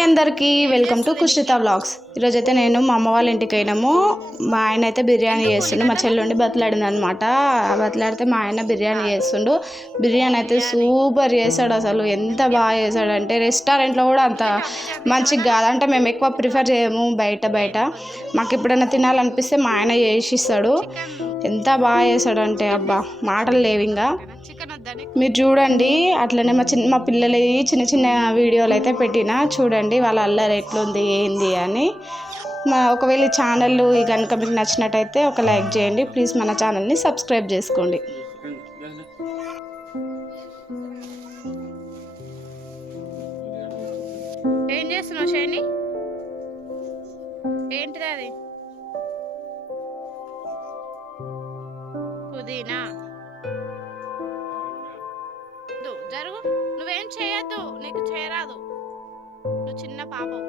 Hi అందరికీ, welcome to కుష్టిత vlogs. ఈరోజైతే నేను మా అమ్మ వాళ్ళ ఇంటికి అయినాము. మా ఆయన అయితే బిర్యానీ చేస్తుండు. మా చెల్లుండి బతలాడింది అనమాట. బతలాడితే మా ఆయన బిర్యానీ చేస్తుండు. బిర్యానీ అయితే సూపర్ చేశాడు. అసలు ఎంత బాగా చేశాడంటే రెస్టారెంట్లో కూడా అంత మంచిగా కాదు. అంటే మేము ఎక్కువ ప్రిఫర్ చేయము బయట. మాకు ఎప్పుడైనా తినాలనిపిస్తే మా ఆయన చేసిస్తాడు. ఎంత బాగా చేశాడంటే అబ్బా మాటలు లేవు ఇంకా. మీరు చూడండి. అట్లనే మా పిల్లలు చిన్న వీడియోలు అయితే పెట్టినా చూడండి, వాళ్ళ అల్లరి ఎట్లుంది ఏంది అని. ఒకవేళ ఈ ఛానల్ కనుక మీకు నచ్చినట్టయితే ఒక లైక్ చేయండి ప్లీజ్. మన ఛానల్ని సబ్స్క్రైబ్ చేసుకోండి. ఏం చేస్తున్నావు షైని? ఏంటిది అది? పుదీనా జరుగు. నువ్వేం చేయొద్దు, నీకు చేయరాదు, నువ్వు చిన్న పాపం.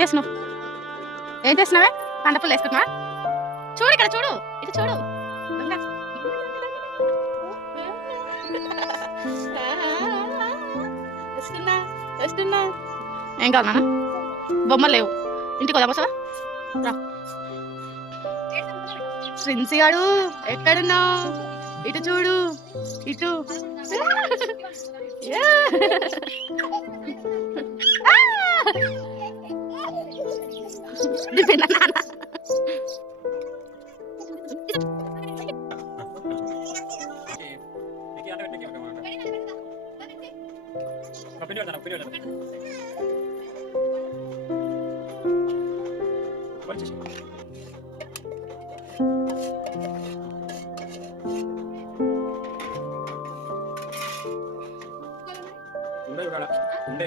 చేస్తున్నావు ఏం చేస్తున్నావే? కండపుల్లు వేసుకుంటున్నా. చూడు ఇక్కడ, చూడు ఇది, చూడు వేస్తున్నా. ఏం కాదు నాన్న, బొమ్మలు లేవు. ఇంటికి వదా వస్తుందా? ప్రిన్సీ గాడు ఎక్కడున్నావు? ఇటు చూడు, ఇటు. ఉండే